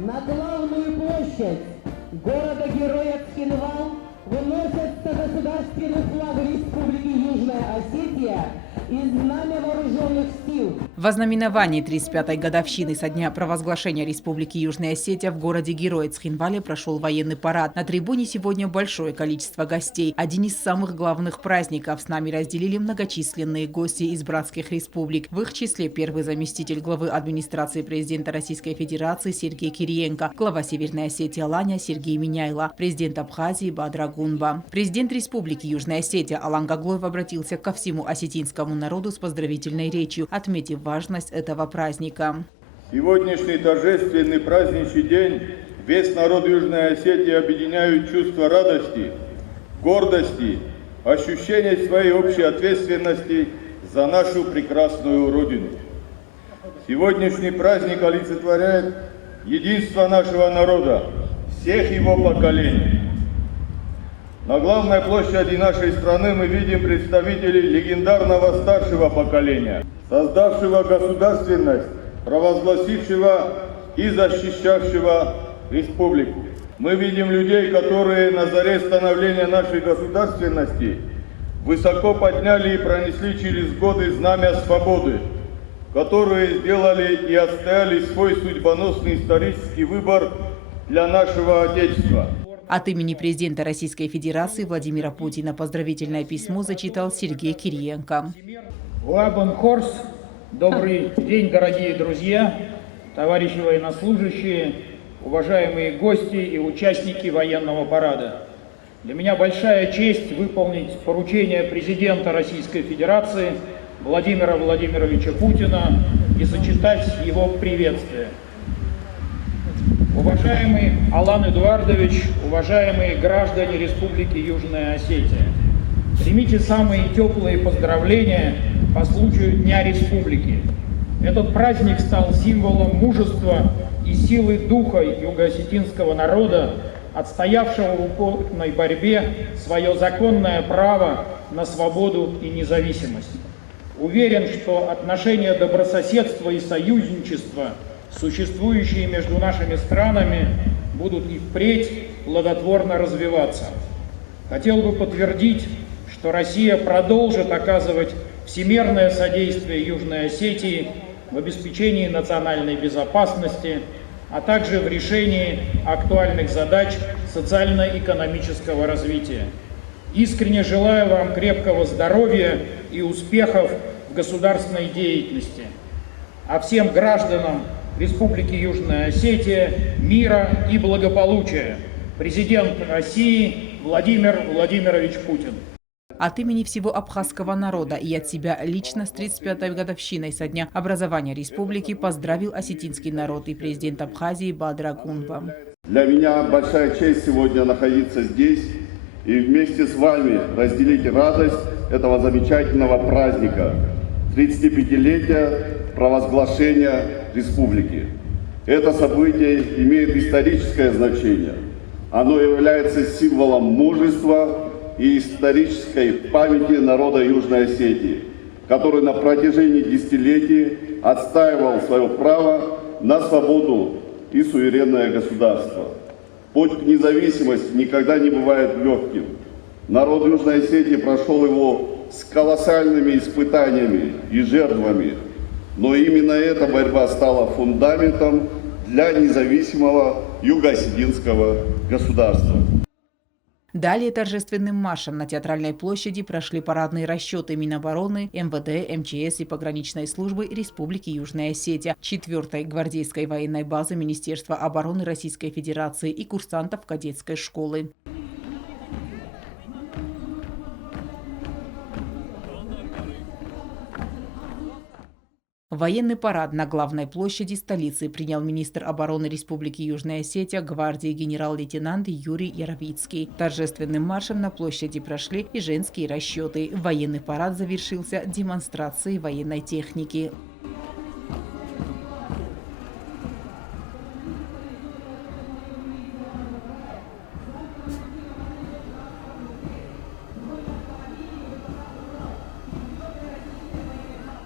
На главную площадь города-героя Цхинвал выносится государственный флаг Республики Южная Осетия и знамя вооруженных сил. Во знаменовании 35-й годовщины со дня провозглашения Республики Южная Осетия в городе-герое Цхинвале прошел военный парад. На трибуне сегодня большое количество гостей. Один из самых главных праздников с нами разделили многочисленные гости из братских республик. В их числе первый заместитель главы администрации президента Российской Федерации Сергей Кириенко, глава Северной Осетии Алания Сергей Миняйло, президент Абхазии Бадра Гунба. Президент Республики Южная Осетия Алан Гаглоев обратился ко всему осетинскому народу с поздравительной речью, отметив важность этого праздника. Сегодняшний торжественный праздничный день весь народ Южной Осетии объединяют чувство радости, гордости, ощущение своей общей ответственности за нашу прекрасную Родину. Сегодняшний праздник олицетворяет единство нашего народа, всех его поколений. На главной площади нашей страны мы видим представителей легендарного старшего поколения, создавшего государственность, провозгласившего и защищавшего республику. Мы видим людей, которые на заре становления нашей государственности высоко подняли и пронесли через годы знамя свободы, которые сделали и отстояли свой судьбоносный исторический выбор для нашего Отечества. От имени президента Российской Федерации Владимира Путина поздравительное письмо зачитал Сергей Кириенко. Лабан Хорс, добрый день, дорогие друзья, товарищи военнослужащие, уважаемые гости и участники военного парада. Для меня большая честь выполнить поручение президента Российской Федерации Владимира Владимировича Путина и сочетать его приветствие. Уважаемый Алан Эдуардович, уважаемые граждане Республики Южная Осетия, примите самые теплые поздравления по случаю Дня Республики. Этот праздник стал символом мужества и силы духа юго-осетинского народа, отстоявшего в упорной борьбе свое законное право на свободу и независимость. Уверен, что отношения добрососедства и союзничества, существующие между нашими странами, будут и впредь плодотворно развиваться. Хотел бы подтвердить, что Россия продолжит оказывать всемирное содействие Южной Осетии в обеспечении национальной безопасности, а также в решении актуальных задач социально-экономического развития. Искренне желаю вам крепкого здоровья и успехов в государственной деятельности. А всем гражданам Республики Южная Осетия мира и благополучия. Президент России Владимир Владимирович Путин. От имени всего абхазского народа и от себя лично с 35-й годовщиной со дня образования республики поздравил осетинский народ и президент Абхазии Бадра Гунба. Для меня большая честь сегодня находиться здесь и вместе с вами разделить радость этого замечательного праздника – 35-летия провозглашения республики. Это событие имеет историческое значение. Оно является символом мужества и исторической памяти народа Южной Осетии, который на протяжении десятилетий отстаивал свое право на свободу и суверенное государство. Путь к независимости никогда не бывает легким. Народ Южной Осетии прошел его с колоссальными испытаниями и жертвами, но именно эта борьба стала фундаментом для независимого юго-осетинского государства. Далее торжественным маршем на Театральной площади прошли парадные расчеты Минобороны, МВД, МЧС и пограничной службы Республики Южная Осетия, 4-й гвардейской военной базы Министерства обороны Российской Федерации и курсантов кадетской школы. Военный парад на главной площади столицы принял министр обороны Республики Южная Осетия гвардии генерал-лейтенант Юрий Яровицкий. Торжественным маршем на площади прошли и женские расчеты. Военный парад завершился демонстрацией военной техники.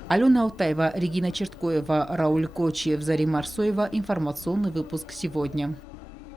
Алена Алтаева, Регина Черткоева, Рауль Кочиев, Зарим Арсоева. Информационный выпуск сегодня.